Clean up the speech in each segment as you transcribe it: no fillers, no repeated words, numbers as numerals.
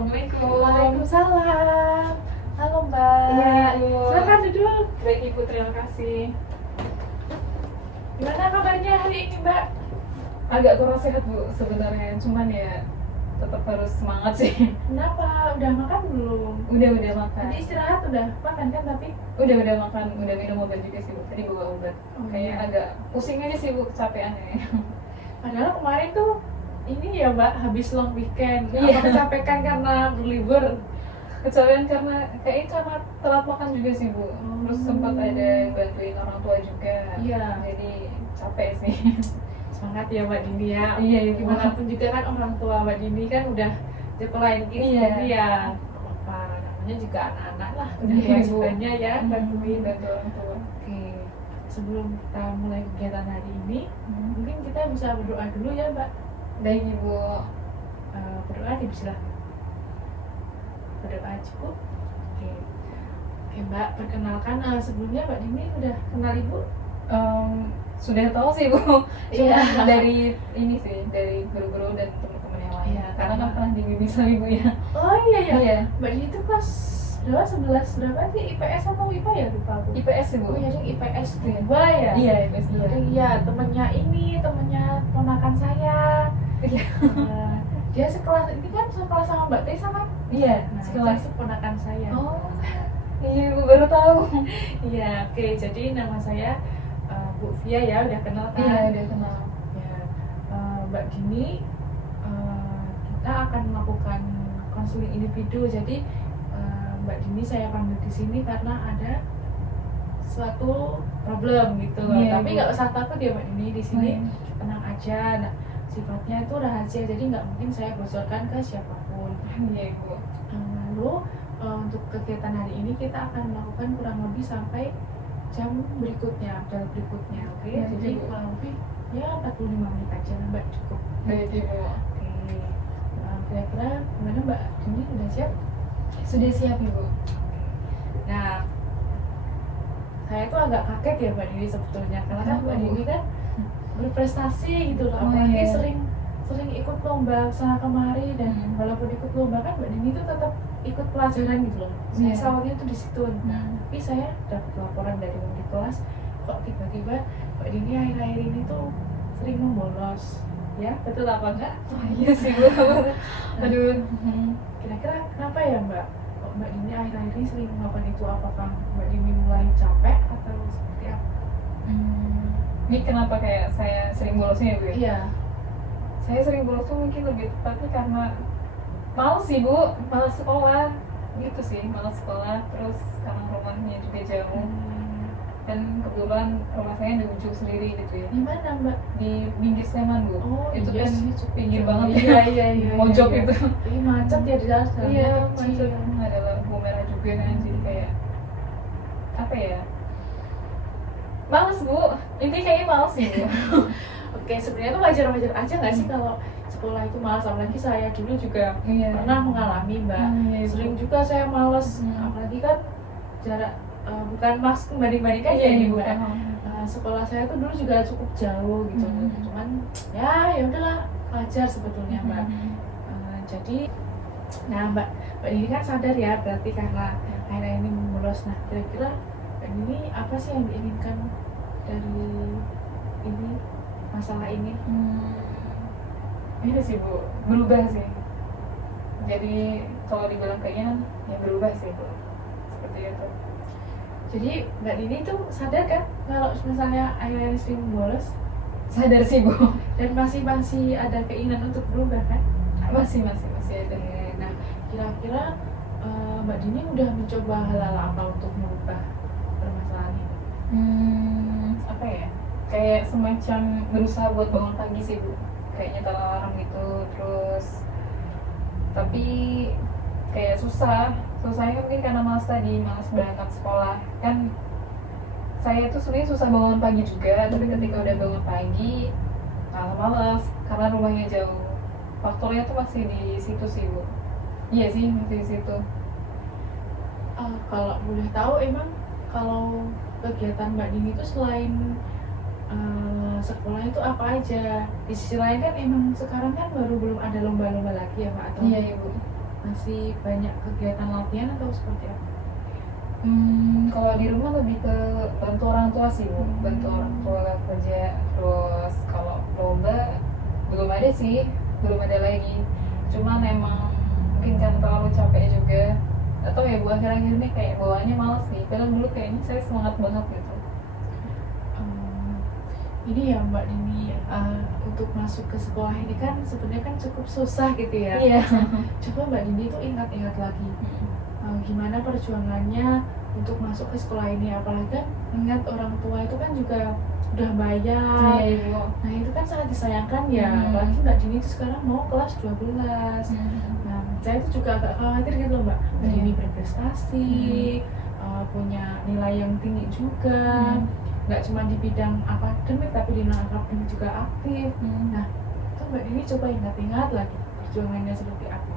Assalamualaikum. Waalaikumsalam. Halo Mbak. Iya, Ibu. Silakan duduk. Baik Ibu, terima kasih. Gimana kabarnya hari ini Mbak? Agak kurang sehat Bu sebenarnya, cuman ya tetap harus semangat sih. Kenapa? Udah makan belum? Udah makan. Tadi istirahat udah makan kan tapi? Udah makan, udah minum obat juga sih Bu. Tadi bawa obat. Oh, Kayak iya. agak pusing aja sih Bu, kecapeannya. Padahal kemarin tuh ini ya Mbak, habis long weekend. Iya. Apa kecapekan karena berlibur? Kecapean karena telat makan juga sih Bu. Terus sempat ada yang bantuin orang tua juga. Iya. Jadi capek sih. Semangat ya Mbak Dini ya. Iya, Ibu. Gimana pun juga kan orang tua Mbak Dini kan udah sekolahin kita. Iya. Jadi ya apa namanya juga anak-anak lah. Udah Iya, Ibu. kewajibannya ya bantuin. Bantu orang tua. Oke, sebelum kita mulai kegiatan hari ini, mungkin kita bisa berdoa dulu ya Mbak. Baik Ibu. Berdoa dipersilahkan. Berdoa cukup. Oke, oke Mbak, perkenalkan sebelumnya Mbak Dini udah kenal Ibu? Sudah tahu sih Bu, cuma Iya. dari ini sih, dari guru-guru dan teman-teman yang lain. Iya, Karena kan karena- pernah dibimbing sama Ibu ya. Oh iya ya. Iya. Mbak Dini itu kelas berapa? 11 berapa sih? IPS atau IPA ya lupa aku. IPS sih Bu. Oh iya, ding, IPS 2 ya. Iya, IPS Iya, 2. ding, iya, temennya ponakan saya. Iya. Dia sekelas ini kan sekelas sama Mbak Tessa kan? Iya, Nah, sekelas. itu ponakan saya. Oh, iya Ibu baru tahu. Iya, oke. Jadi nama saya Bu Via ya, udah kenal kan? Iya, udah kenal. Ya, Mbak Dini, kita akan melakukan konseling individu. Jadi Mbak Dini saya panggil di sini karena ada suatu problem gitu. Iya, Tapi Bu. nggak usah takut ya Mbak Dini, di sini Iya. tenang aja. Nah, sifatnya itu rahasia, jadi nggak mungkin saya bocorkan ke siapapun. Iya Ibu. Lalu untuk kegiatan hari ini kita akan melakukan kurang lebih sampai jam berikutnya, jam berikutnya, oke? Ya, Jadi Ibu. kurang lebih ya 45 menit aja Mbak, cukup. Baik Ibu. Oke. Kira-kira gimana Mbak Dini, udah siap? Sudah siap Ibu. Nah, saya tuh agak kaget ya Mbak Dini sebetulnya, karena kan Mbak Kenapa, Bu? Dini kan berprestasi gitu loh, Oh, apalagi iya. sering ikut lomba sana kemari, dan walaupun ikut lomba kan Mbak Dini tuh tetap ikut pelajaran gitu loh. Saya Iya. sawatnya tuh di situ. Nah, tapi saya dapat laporan dari wali kelas, kok tiba-tiba Mbak Dini akhir-akhir ini tuh sering membolos. Ya, betul apa enggak? Oh, iya sih Bu. Aduh. Kira-kira kenapa ya Mbak? Kok Mbak Dini akhir-akhir ini sering melakukan itu? Apakah Mbak Dini mulai capek atau seperti apa? Ini kenapa kayak saya sering bolosnya ya Bu? Iya. Saya sering bolos tuh mungkin lebih tepatnya karena males sih Bu, males sekolah gitu sih, males sekolah. Terus sekarang rumahnya juga jauh, dan kebetulan rumah saya di ujung sendiri gitu ya, Di mana Mbak? di pinggir Sleman Bu. Oh, Itu iya kan sih, cukup pinggir jauh. banget Iya, iya, iya, mojok iya. itu. Ini macet ya di dalam. Iya, macet, ada lampu merah juga kan, jadi kayak apa ya, males Bu, intinya kayaknya males sih Bu. Oke, sebenarnya tuh wajar-wajar aja nggak sih kalau sekolah itu malas, apalagi saya dulu juga Iya. pernah mengalami Mbak. Iya, Ibu. Sering juga saya malas, apalagi kan jarak bukan mas banding-bandingkan ya ini Mbak. Sekolah saya tuh dulu juga cukup jauh gitu, cuman ya udahlah, wajar sebetulnya Mbak. Jadi, nah Mbak ini kan sadar ya, berarti karena akhirnya ini membolos. Nah, kira-kira Mbak ini apa sih yang diinginkan dari ini, masalah ini? Ini sih Bu, berubah sih. Jadi kalau dibilang keinginan, ya berubah sih Bu, seperti itu. Jadi Mbak Dini tuh sadar kan kalau misalnya akhirnya sering bolos, Sadar sih Bu, dan masih ada keinginan untuk berubah kan? masih ada. Nah, kira-kira Mbak Dini udah mencoba hal-hal apa untuk merubah permasalahan ini? Apa ya? Kayak semacam berusaha buat bangun pagi sih Bu, kayak nyetel alarm gitu, terus tapi kayak susahnya mungkin karena malas berangkat sekolah kan. Saya tuh sebenarnya susah bangun pagi juga, tapi ketika udah bangun pagi malas karena rumahnya jauh. Faktornya tuh masih di situ sih Bu. Iya sih, masih di situ. Kalau boleh tahu, emang kalau kegiatan Mbak Dini itu selain sekolah itu apa aja? Di sisi lain kan emang sekarang kan belum ada lomba-lomba lagi ya Mbak, atau Iya Ibu. masih banyak kegiatan latihan atau seperti apa? Kalau di rumah lebih ke bantu orang tua sih Bu, bantu orang tua kerja. Terus kalau lomba belum ada sih, belum ada lagi. Cuman emang mungkin kan terlalu capek juga. Atau ya Bu akhir-akhir ini kayak bawaannya males nih. Padahal dulu kayaknya saya semangat banget gitu. Ini ya Mbak Dini, untuk masuk ke sekolah ini kan sebenarnya kan cukup susah gitu ya. Iya. Coba Mbak Dini itu ingat-ingat lagi gimana perjuangannya untuk masuk ke sekolah ini, apalagi kan ingat orang tua itu kan juga udah bayar. Iya Ibu. Nah itu kan sangat disayangkan ya, apalagi Mbak Dini itu sekarang mau kelas 12. Nah saya itu juga agak khawatir gitu loh Mbak Dini berprestasi, punya nilai yang tinggi juga, nggak cuma di bidang akademik tapi di non akademik juga aktif. Nah itu Mbak Dini coba ingat-ingat lagi perjuangannya seperti apa.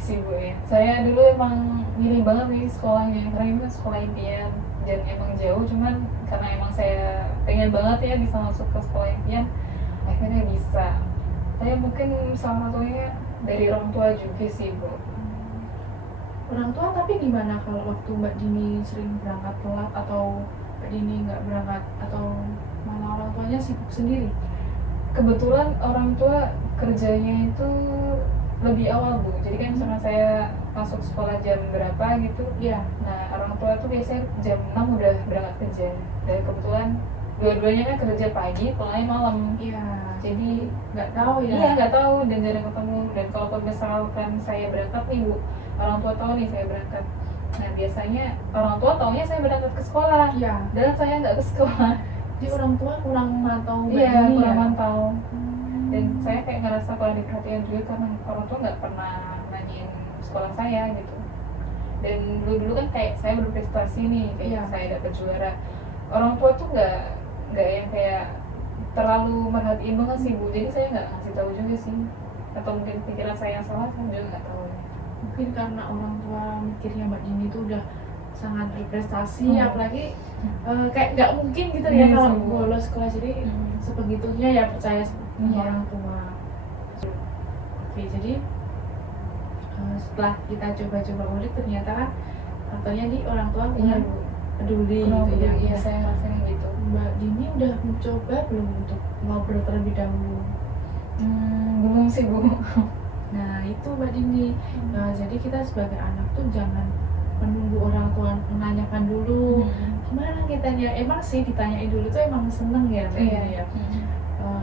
Sih Bu ya, saya dulu emang milih banget nih sekolahnya karena ini kan sekolah impian dan emang jauh, cuman karena emang saya pengen banget ya bisa masuk ke sekolah impian, akhirnya bisa. Saya mungkin salah satunya dari orang tua juga sih Bu. Orang tua tapi gimana kalau waktu Mbak Dini sering berangkat telat atau Mbak Dini nggak berangkat atau malah orang tuanya sibuk sendiri? Kebetulan orang tua kerjanya itu lebih awal Bu, jadi kan sama saya masuk sekolah jam berapa gitu. Iya. Nah orang tua tuh biasanya jam 6 udah berangkat kerja, dan kebetulan dua-duanya kan kerja pagi, pulangnya malam. Iya. Jadi Nggak tahu ya. iya nggak tahu dan jarang ketemu. Dan kalaupun misalkan saya berangkat nih Bu, orang tua tahu nih saya berangkat. Nah biasanya orang tua taunya saya berangkat ke sekolah, Iya. dan saya nggak ke sekolah. Jadi orang tua kurang memantau Mbak Iya Dini kurang ya. mantau. Dan saya kayak ngerasa kurang diperhatikan juga karena orang tua nggak pernah nanyain sekolah saya gitu. Dan dulu kan kayak saya berprestasi nih, kayak Iya. saya dapat juara, orang tua tuh nggak yang kayak terlalu merhatiin banget sih Bu, jadi saya nggak ngasih tahu juga sih, atau mungkin pikiran saya yang salah, saya juga nggak tahu. Mungkin karena orang tua mikirnya Mbak Dini itu udah sangat berprestasi, apalagi kayak nggak mungkin gitu ya Iya kalau sih, Bu. bolos sekolah, jadi sebegitunya ya percaya sama Iya. orang tua. Oke, jadi setelah kita coba-coba ulik ternyata kan katanya di orang tua Iya kurang Bu, peduli kurang gitu ya. peduli, saya ngerasain gitu. Mbak Dini udah mencoba belum untuk ngobrol terlebih dahulu? Belum sih Bu. Nah itu Mbak Dini. Nah jadi kita sebagai anak tuh jangan menunggu orang tua menanyakan dulu gimana kitanya. Emang sih ditanyain dulu tuh emang seneng ya Mbak Dini ya.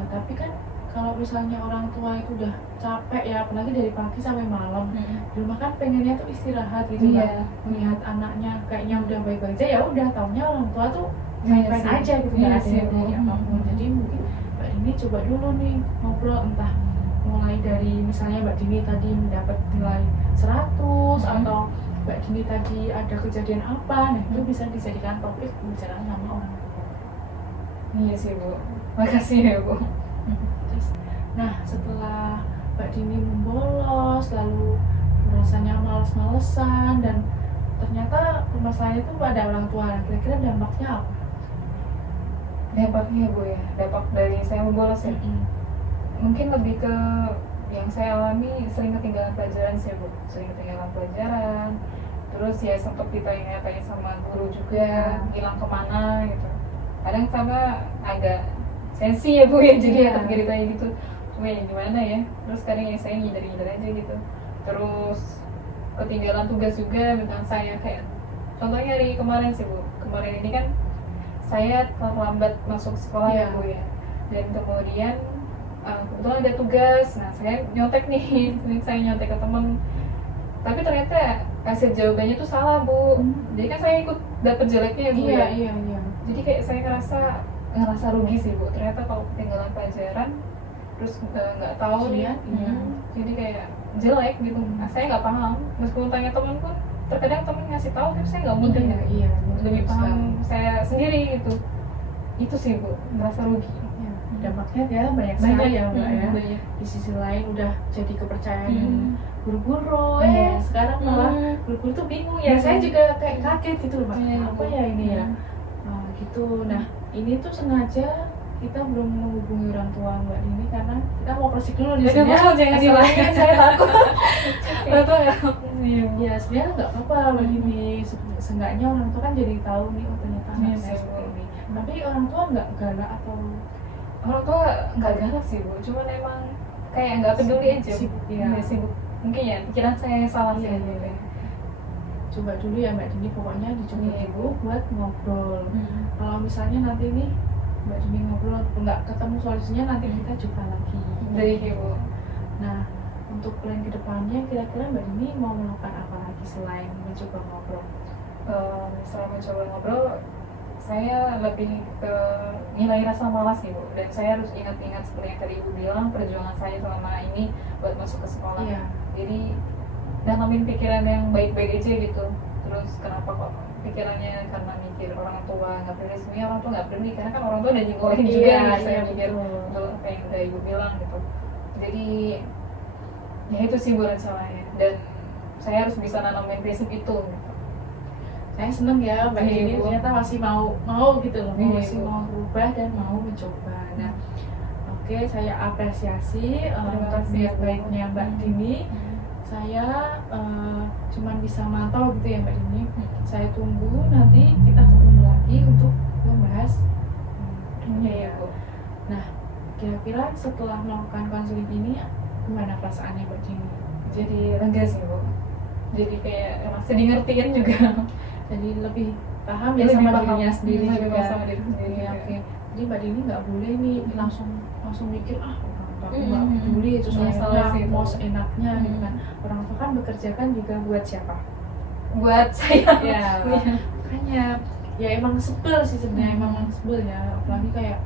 Tapi kan kalau misalnya orang tua itu udah capek ya, apalagi dari pagi sampai malam di rumah kan pengennya tuh istirahat gitu Iya. kan, melihat anaknya kayaknya udah baik-baik aja, ya udah taunya orang tua tuh Iya baik-baik sih. aja gitu, Iya nggak ada sih, yang Bu. dari apapun. Jadi mungkin Mbak Dini coba dulu nih ngobrol, entah mulai dari misalnya Mbak Dini tadi mendapat nilai 100 atau Mbak Dini tadi ada kejadian apa, nah itu bisa dijadikan topik pembicaraan sama orang tua. Iya sih Bu, makasih ya Bu. Nah setelah Mbak Dini membolos lalu rasanya males-malesan dan ternyata permasalahannya itu pada orang tua, kira-kira dampaknya apa? Dampaknya Bu ya, dampak dari saya membolos ya. Mungkin lebih ke yang saya alami sering ketinggalan pelajaran sih Bu, sering ketinggalan pelajaran. Terus ya sempat ditanya-tanya sama guru juga, hilang kemana gitu. Kadang sama agak sensi ya Bu ya, jadi agak ditanya gitu. Cuma ya gimana ya, terus kadang ya saya ngindar-ngindar aja gitu. Terus ketinggalan tugas juga dengan saya, kayak contohnya hari kemarin sih Bu, kemarin ini kan saya terlambat masuk sekolah ya Bu ya, dan kemudian kebetulan ada tugas, nah saya nyontek nih, saya nyontek ke temen, tapi ternyata hasil jawabannya tuh salah Bu, jadi kan saya ikut dapet jeleknya Bu ya. Iya. Jadi kayak saya ngerasa rugi sih Bu, ternyata kalau ketinggalan pelajaran terus nggak tahu nih, jadi kayak jelek gitu. Saya nggak paham, meskipun tanya teman pun terkadang temen ngasih tahu tapi saya nggak mudah Iya. lebih paham saya sendiri gitu. Itu sih Bu, merasa rugi. Dampaknya ya banyak sekali ya Mbak ya. Banyak. Di sisi lain udah jadi kepercayaan guru-guru, Iya. sekarang malah guru-guru tuh bingung ya. Saya juga kayak kaget gitu loh Mbak, apa ya ini ya. Nah, gitu. Nah ini tuh sengaja kita belum menghubungi orang tua Mbak Dini karena kita mau persik dulu di sini. Jangan diulangi, saya takut. Orang tua nggak. Iya. Ya sebenarnya nggak apa-apa Mbak Dini. Seenggaknya orang tua kan jadi tahu nih, oh ternyata anak Iya saya sih, seperti Bu. ini. Tapi orang tua nggak galak atau Orang tua nggak galak sih Bu, cuman emang kayak nggak peduli aja. Sibuk, Iya, ya. sibuk. Mungkin ya pikiran saya yang salah sih. Iya, iya. Coba dulu ya Mbak Dini, pokoknya dicoba Iya, dulu buat ngobrol. Hmm. Kalau misalnya nanti nih Mbak Dini ngobrol nggak ketemu solusinya, nanti kita coba lagi. Dari Ibu. Nah, untuk plan kedepannya kira-kira Mbak Dini mau melakukan apa lagi selain mencoba ngobrol? Setelah mencoba ngobrol, saya lebih ke nilai rasa malas nih Bu, dan saya harus ingat-ingat seperti yang tadi Ibu bilang, perjuangan saya selama ini buat masuk ke sekolah. Iya. Jadi danamin pikiran yang baik-baik aja gitu. Terus kenapa kok pikirannya karena mikir orang tua nggak peduli, sebenarnya orang tua nggak peduli karena kan orang tua udah nyengkolin juga Iya, gitu. Saya iya, mikir betul. betul apa yang udah Ibu bilang gitu. Jadi ya itu sih Bu rencananya, dan saya harus bisa nanamin prinsip itu gitu. Saya seneng ya Mbak Iya, Dini Bu. ternyata masih mau gitu loh, Iya, masih Bu. mau berubah dan mau mencoba. Nah, oke, saya apresiasi Terima untuk kasih, niat Bu. baiknya Mbak Dini. Saya cuman bisa mantau gitu ya Mbak Dini. Saya tunggu nanti kita ketemu lagi untuk membahas Iya, Bu. Nah, kira-kira setelah melakukan konseling ini gimana perasaannya Mbak Dini? Jadi lega sih Bu, jadi kayak masih di ngertiin juga. Jadi lebih paham ya Lebih sama paham. dirinya sendiri Lebih juga. paham sama diri sendiri Iya, juga. oke. Jadi Mbak Dini nggak boleh nih langsung mikir orang tua aku nggak Mm. peduli itu Iya, salah soalnya sih itu. mau seenaknya gitu Mm. kan. Orang tua kan bekerja kan juga buat siapa? Buat saya. Ya, Iya. makanya ya emang sebel sih sebenarnya, Mm. emang sebel ya. Apalagi kayak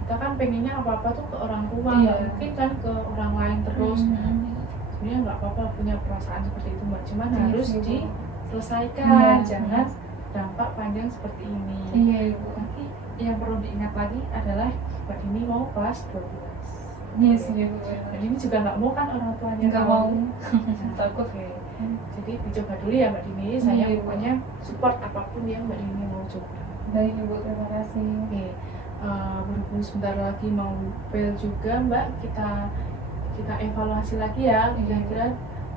kita kan pengennya apa-apa tuh ke orang tua, Iya. nggak mungkin kan ke orang lain terus. Mm. Sebenarnya nggak apa-apa punya perasaan seperti itu Mbak, cuman Iya harus sih, Bu. diselesaikan, Iya. jangan dampak panjang seperti ini. Iya Ibu. Nanti yang perlu diingat lagi adalah Mbak Dini mau kelas 12. Iya sih Ibu. Mbak Dini juga nggak mau kan orang tuanya Nggak tahu. mau. Nah, Takut. oke. Jadi dicoba dulu ya Mbak Dini. Saya Iya, Bu. pokoknya support apapun yang Mbak Dini mau coba. Baik Ibu, terima kasih. Oke, berhubung sebentar lagi mau bel juga Mbak, kita evaluasi lagi ya. Kira-kira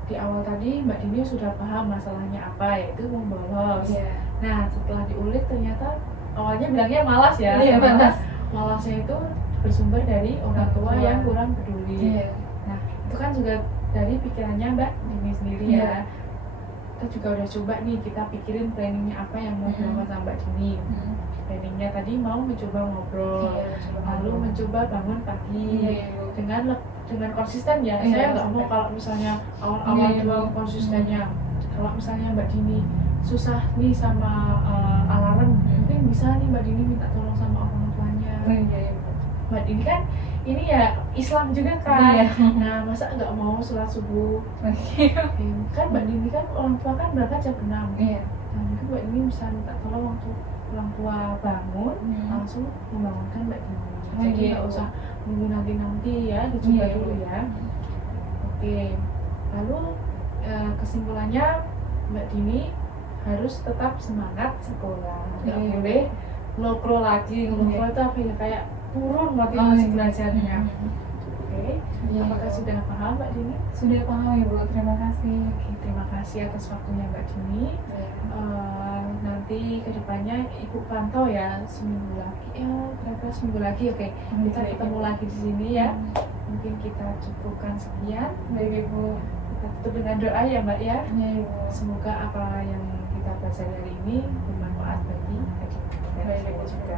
di awal tadi Mbak Dini sudah paham masalahnya apa, yaitu mau bolos. Iya. Nah, setelah diulik ternyata awalnya bilangnya malas ya. Iya, Ternyata malas. Malasnya itu bersumber dari orang tua Orang tua. yang kurang peduli. Iya. Nah, itu kan juga dari pikirannya Mbak Dini sendiri Iya. ya. Kita juga udah coba nih, kita pikirin planningnya apa yang mau dilakukan sama Mbak Dini. Planningnya tadi mau mencoba ngobrol, Iya, coba lalu ngobrol. mencoba bangun pagi Iya, Ibu. dengan konsisten ya. Iya, Saya nggak mau konsisten. kalau misalnya awal-awal Iya, doang Ibu. konsistennya. Kalau misalnya Mbak Dini susah nih sama alarm, mungkin bisa nih Mbak Dini minta tolong sama orang tuanya. Iya Ibu. Mbak Dini kan ini ya Islam juga kan. Iya. Nah, masa nggak mau sholat subuh? Kan Mbak Dini kan orang tua kan berangkat jam 6. Iya. Nah, mungkin Mbak Dini bisa minta tolong waktu orang tua bangun, langsung membangunkan Mbak Dini. Oh, Jadi iya, nggak Bu. usah nunggu nanti ya, dicoba Iya, dulu Bu. ya. Oke, lalu kesimpulannya Mbak Dini harus tetap semangat sekolah, nggak Iya. boleh ngelokro lagi. Ngelokro Iya. itu apa ya, kayak turun motivasi belajarnya. Oke, Iya, apakah Ibu. sudah paham Mbak Dini? Sudah paham Ibu, terima kasih. Oke, terima kasih atas waktunya Mbak Dini. Nanti kedepannya Ibu pantau ya seminggu lagi, kira-kira seminggu lagi. Oke, kita Baik, ketemu Ibu. lagi di sini ya. Mungkin kita cukupkan sekian. Baik Ibu. Kita tutup dengan doa ya Mbak ya. Iya Ibu. Semoga apa yang kita pelajari hari ini bermanfaat bagi kita dan Baik saya Ibu, juga.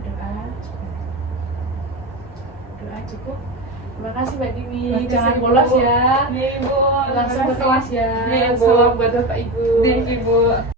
terima kasih. Doa cukup. Terima kasih Mbak Dini. Terima kasih, Jangan Ibu. bolos ya. Iya Ibu. Langsung ke kelas ya. Iya, Ibu. Salam buat Bapak Ibu. Baik Ibu.